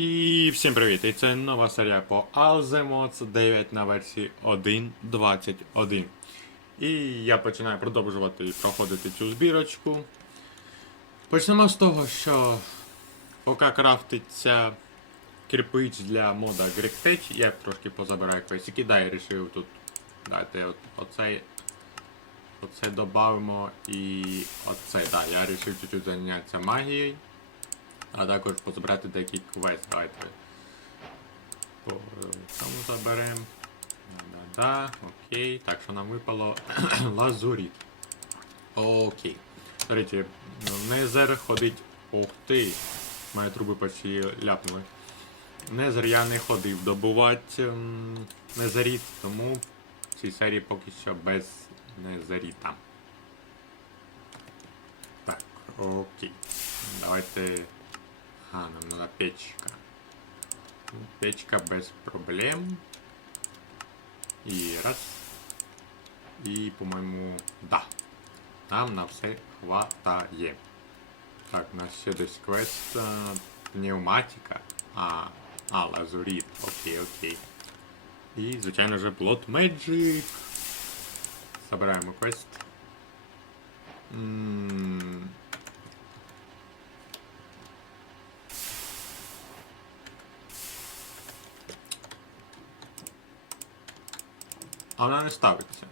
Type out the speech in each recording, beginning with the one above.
І всім привіт! І це нова серія по Alzemods 9 на версії 1.21. І я починаю продовжувати проходити цю збірочку. Почнемо з того, що поки крафтиться кирпич для мода GregTech, я трошки позабираю квестики, да, я вирішив тут дати от, оцей. Оце додамо і оце, да, я вирішив чуть-чуть зайнятися магією. А також позабрати деякий квест. Давайте. По цьому заберемо. Да-да, окей. Так, що нам випало? Лазуріт. Окей. До речі, Незер ходить. Ох ти! Мої труби почти ляпнули. Незер я не ходив добувати Незеріт, тому в цій серії поки що без Незеріта. Так, окей. Давайте. А, нам надо печка. Печка без проблем. І раз. І, по-моєму, да. Нам на все хватає. Так, у нас десь квест. а, Пневматика. А, а, лазурит. Окей, окей. І, звичайно же, Blood Magic. Забираємо квест. М, А вона не ставиться.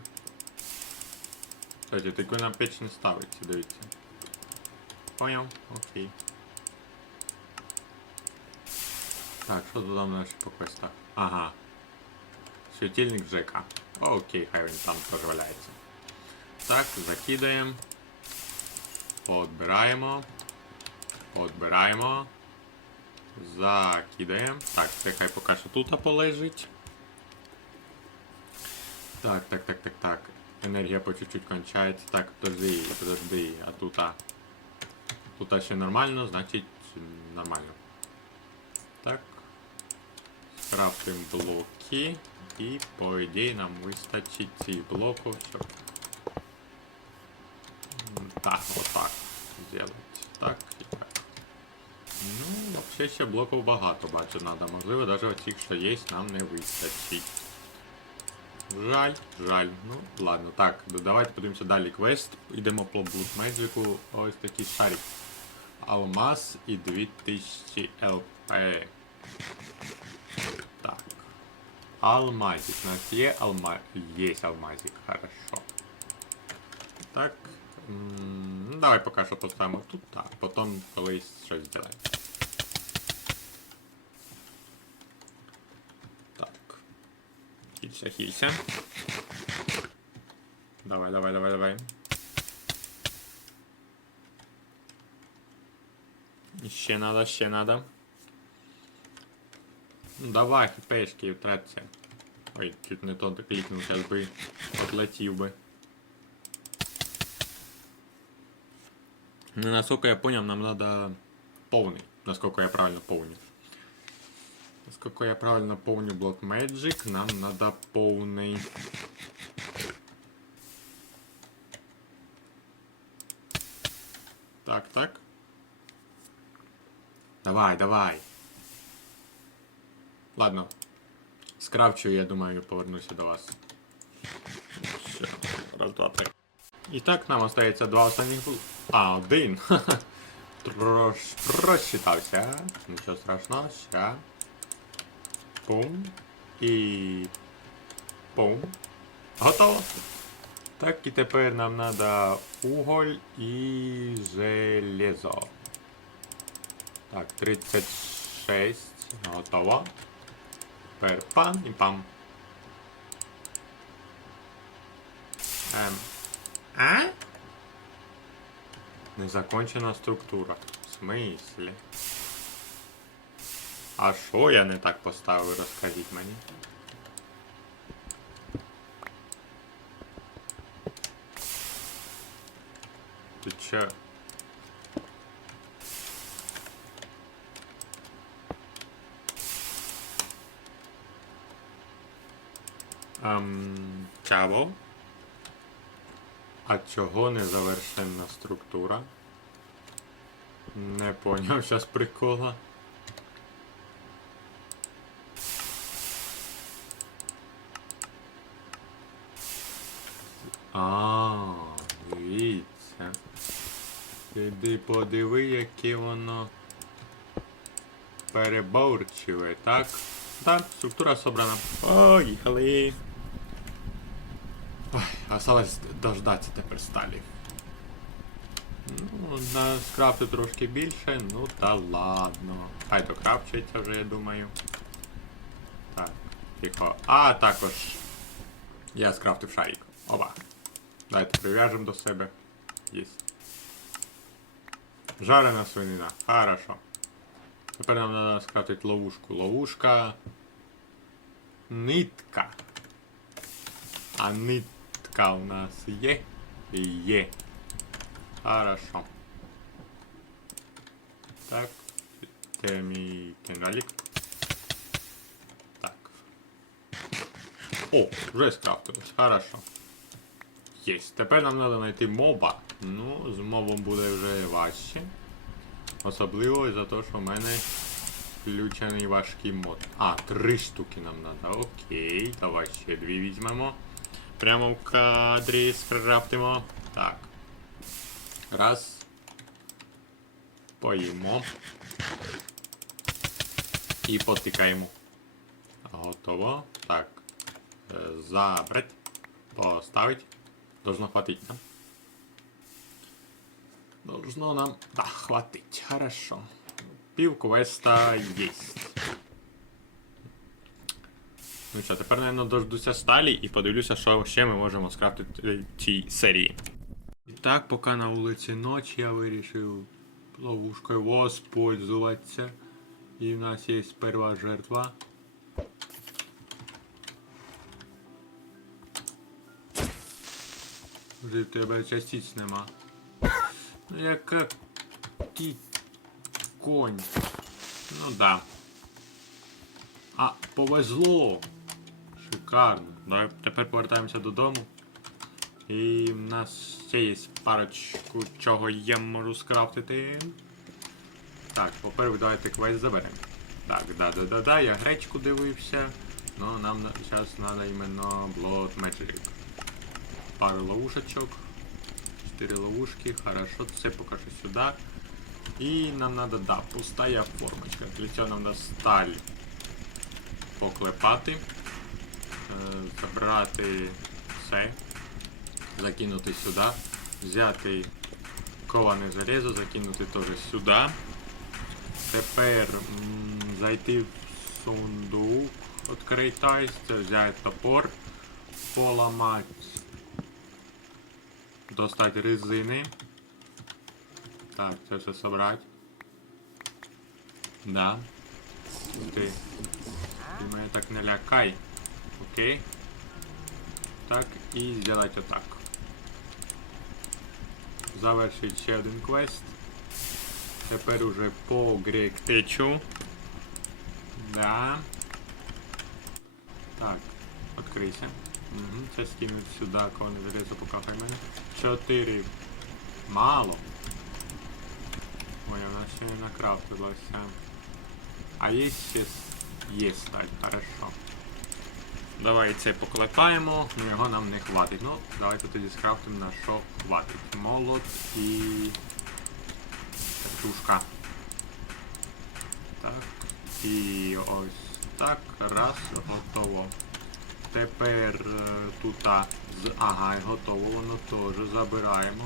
Кстати, так на печ не ставиться, дивіться. Поняв? Окей. Так, що тут там наші по квестах? Ага. Світильник ЖК. Окей, хай він там теж валяється. Так, закидаємо. Подбираємо. Подбираємо. Закидаємо. Так, це хай поки що тут полежить. Так, так, так, так, так. Енергія по чуть-чуть кончається. Так, подожди, подожди. А тут, а. Тут ще нормально, значить нормально. Так. Скрафтим блоки. І по ідеї нам вистачить цих блоків, щоб. Так, отак. Зробити. Так і так. Ну, взагалі ще блоків багато бачу надо. Можливо, навіть оцих, що є, нам не вистачить. Жаль, жаль. Ну, ладно, так, давайте подивимося далі квест. Йдемо по Magic. Ось такий шарик. Алмаз і 2000 ЛП. Так. Алмазик. У нас є алма... Є алмазик, хорошо. Так. м, Ну, давай поки що поставимо тут, так. Потім колись щось зробимо. Так. Хілься, хілься. Давай, давай, давай, давай. Ще надо, ще надо. Ну давай, хпшки втратися. Ой, чуть не то кликнув, сейчас би отлетів би. Ну, насколько я понял, нам надо полный. Насколько я правильно помню. Насколько я правильно помню Blood Magic, нам надо полный. Так, так. Давай, давай. Ладно. Скрафчу, я думаю, повернуся до вас. Все. Раз, два, три. І так, нам остається два останніх. А, один. Трош просчитався. Нічого страшного, ща. Пум. І. Пум. Готово. Так, і тепер нам треба уголь і железо. Так, 36. Готово. Тепер пам і пам. Ем. А? Незакончена структура. В смислі? А що я не так поставив, розкажіть мені. Ти чо? Ем, Чаво? А чого незавершенна структура? Не поняв зараз прикола. А, дивіться. Іди подиви, яке воно переборчиве, так? Так, структура собрана. Поїхали. Ой, осталось дождатися тепер сталі. Ну, на скрафти трошки більше, ну та ладно. Хай докрапчується вже, я думаю. Так, тихо. А також я скрафтив шарик. Опа! Давайте прив'яжемо до себе. Єсть. Жарена свинина. Хорошо. Тепер нам треба скрафтити ловушку. Ловушка. Нитка. А нитка у нас є? Є. Хорошо. Так. Це мій кинжалік. Так. О, вже скрафтилось. Хорошо. Єсть. Тепер нам треба знайти моба. Ну, з мобом буде вже важче. Особливо за те, що в мене включений важкий мод. А, три штуки нам треба. Окей, давай ще дві візьмемо. Прямо в кадрі скрафтимо. Так. Раз. Поїмо. І потикаємо. Готово. Так. Е, Забрать. Поставить. Должно хватить, да? Должно нам... Да, хватить. Хорошо. Пів квеста есть. Ну що, тепер, мабуть, дождуся сталі і подивлюся, що ще ми можемо скрафтити в цій серії. І так, поки на вулиці ночі я вирішив ловушкою воспользуватися. І в нас є перша жертва. Вже в тебе частиць нема. Ну яка кі... конь. Ну да. А, повезло! Шикарно. Давай тепер повертаємося додому. І в нас ще є парочку чого я можу скрафтити. Так, по-перше, давайте квест заберемо. Так, да-да-да-да, я гречку дивився. Но нам зараз треба іменно Blood Magic. Пару ловушечок. Чотири ловушки, хорошо, це поки що сюди. І нам треба, да, пустая формочка. Для цього нам треба сталь поклепати. Е, забрати це. Закинути сюди. Взяти коване залізо, закинути теж сюди. Тепер зайти в сундук, відкрити, взяти топор, поламати, достати резини. Так, це все собрать. Да. Ти. Ти мене так не лякай. Окей. Так, і зробити отак. Завершить ще один квест. Тепер уже по гректечу. Да. Так, відкрийся. Угу, це скинуть сюди, коли не залізу покапай мене. Чотири. Мало. Ой, вона ще не накрафтилася. А є ще є сталь, хорошо. Давай це поклепаємо, ну його нам не хватить. Ну, давайте тоді скрафтимо на що хватить. Молот і картушка. Так. І ось так. Раз, готово. Тепер е, тут з. Ага, готово воно теж забираємо.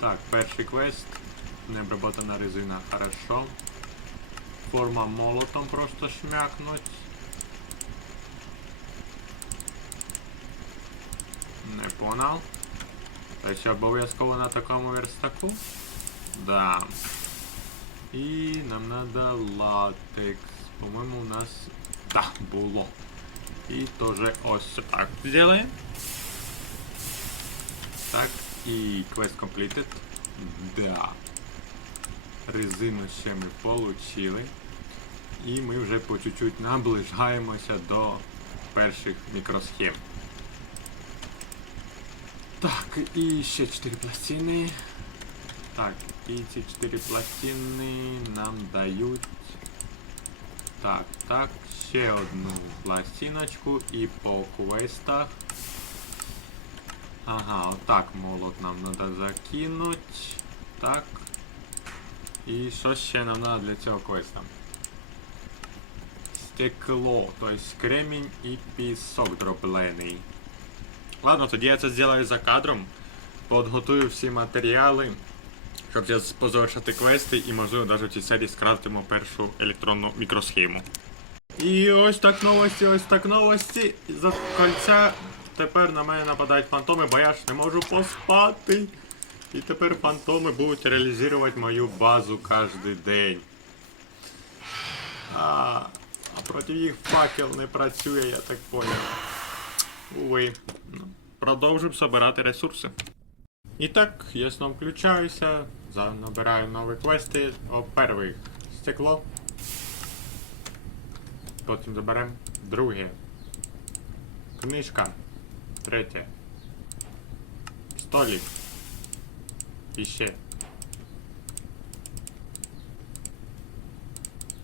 Так, перший квест. Необработана резина, хорошо. Форма молотом просто шмякнуть. Не понял. Та ще обов'язково на такому верстаку? Да. І нам надо латекс. По-моєму, у нас... Да, було. І теж ось так сделаем. Так, і квест completed. Да. Резину ще ми получили. І ми вже по чуть-чуть наближаємося до перших мікросхем. Так, і ще 4 пластини. Так, і ці 4 пластини нам дають. Так, так, ще одну пластиночку і по квестах. Ага, отак молот нам треба закинуть. Так. І що ще нам треба для цього квеста? Стекло, тобто кремінь і пісок дроблений. Ладно, тоді я це зроблю за кадром. Подготую всі матеріали, щоб я позавершити квести і можливо навіть в цій серії скрафтимо першу електронну мікросхему. І ось так новості, ось так новості. За кольця тепер на мене нападають фантоми, бо я ж не можу поспати. І тепер фантоми будуть реалізувати мою базу кожен день. А, а проти їх факел не працює, я так поняв. Уви. Ну, продовжуємо збирати ресурси. І так, я знову включаюся, набираю нові квести. О, перший стекло. Потім заберемо друге. Книжка. Третє. Столик. І ще.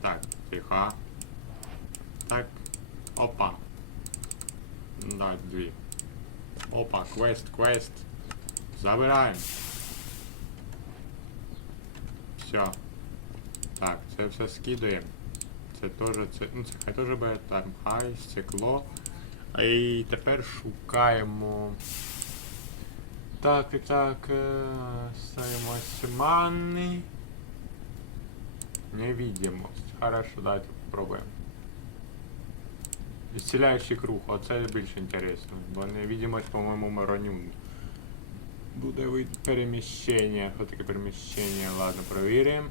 Так, тихо. Так. Опа. Да, дві. Опа, квест, квест. Забираємо. Все. Так, це все скидаємо. Це теж, це, ну це хай теж буде там хай, стекло. І тепер шукаємо. Так, і так, е, ставимо мани. Невидимость. Хорошо, давайте попробуємо. Исцеляющий круг, оце більш інтересно, бо невидимость, по-моєму, мароню. Буде вид переміщення. Що таке переміщення? Ладно, провіримо.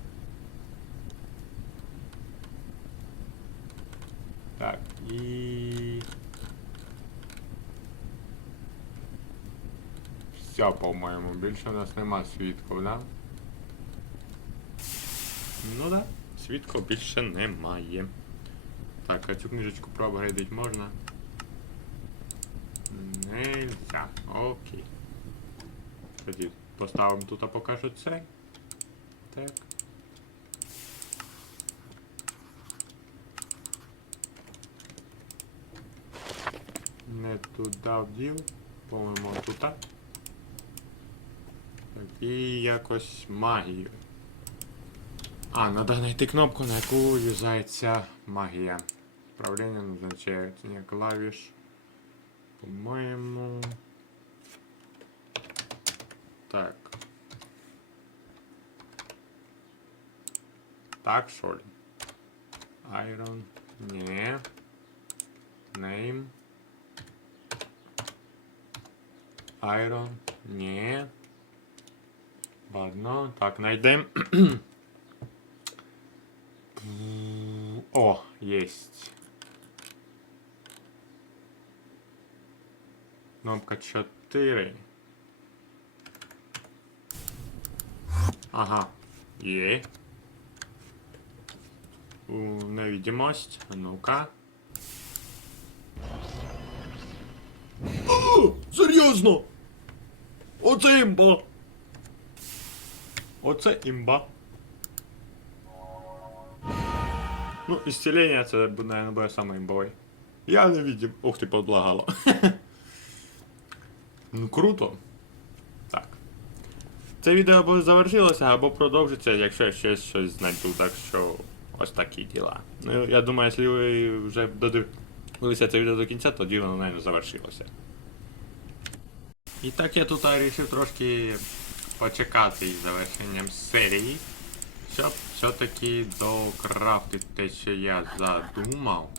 Так, і... Все, по-моєму, більше у нас нема свідків, да? Ну да, свідків більше немає. Так, а цю книжечку проапгрейдить можна? Нельзя. Окей. Тоді поставимо тут, а поки що це. Так. Не туди вдів. По-моєму, тут. Так, і якось магію. А, надо знайти кнопку, на яку юзається магія. Управління назначається не клавіш. По-моєму. Так. Так, що ли? Iron. Не. Name. Iron. Не. Ладно, так, найдем. О, есть. Кнопка 4. Ага. Є. У невидимость. А ну-ка. О, серйозно! Оце імба! Оце імба. Ну, исцеление це, наверное, буде саме імбовий. Я не видим. Ух ти, подлагало. ну круто. Так. Це відео або завершилося, або продовжиться, якщо я ще щось знайду. Так що ось такі діла. Ну, я думаю, якщо ви вже додивилися це відео до кінця, тоді воно, мабуть, завершилося. І так я тут вирішив трошки почекати із завершенням серії. Щоб все-таки докрафтити те, що я задумав.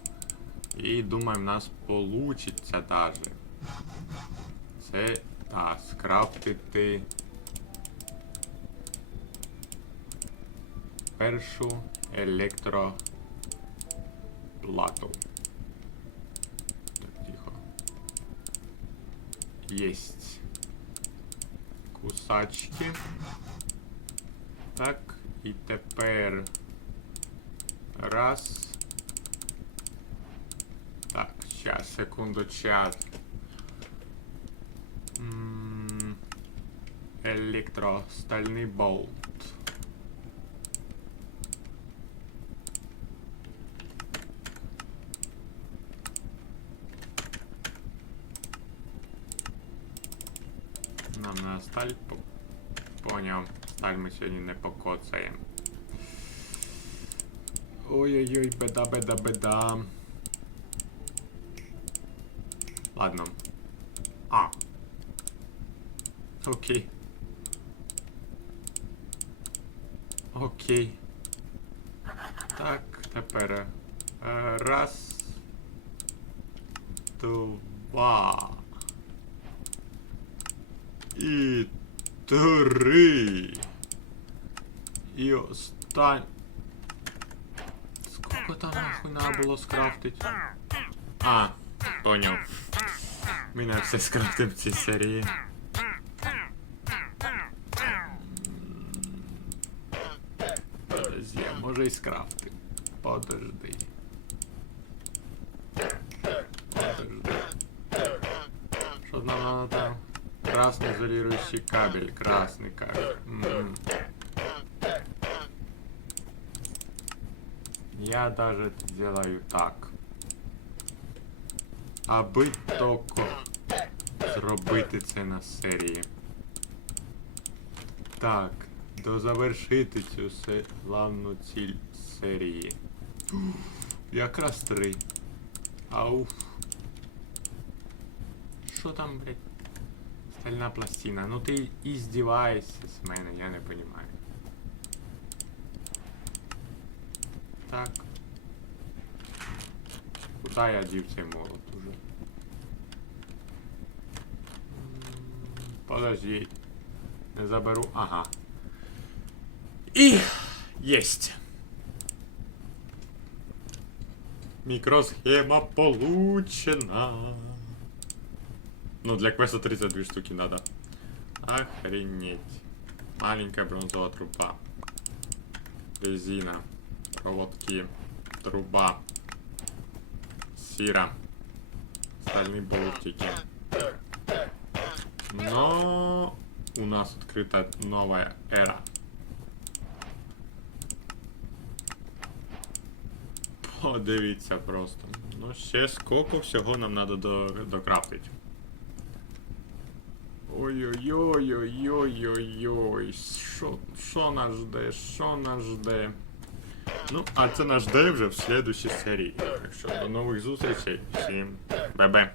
І думаю, в нас получиться даже. Це та, скрафтити першу електроплату. Так, тихо. Єсть. Кусачки. Так, і тепер раз. Так, щас, секунду, час. М, Електростальний болт. Нам на сталь по-. Сталь ми сьогодні не покоцаємо. Ой-ой-ой, беда, беда, беда. Ладно. А. Окей. Окей. Так, тепер. е, Раз. Два. І три. І остань. Сколько там нахуй було скрафтить? А, понял. Мене все скрафтим в цій серії. Подожди, може і скрафтим. Подожди. Подожди. Що нам надо там? Красный изолирующий кабель, красный кабель. М. Я даже сделаю так. Аби токо зробити це на серії. Так, дозавершити цю се... главну ціль серії. Уф, якраз три. Ауф. Що там, блядь? Стальна пластина. Ну ти і здіваєшся з мене, я не понимаю. Так. Куда я дів цей молот уже? Подожди. Не заберу. Ага. І єсть. Микросхема получена. Ну, для квеста 32 штуки надо. Охренеть. Маленькая бронзовая труба. Резина. Проводки. Труба. Сира. Стальные болтики. Но у нас открыта новая эра. Подивіться просто. Ну, ще скільки всього нам треба до, докрафтити. Ой-ой-ой-ой-ой-ой-ой. Що, що нас жде? Що нас жде? Ну, а це нас жде вже в слідущій серії. Так що до нових зустрічей. Всім бе-бе.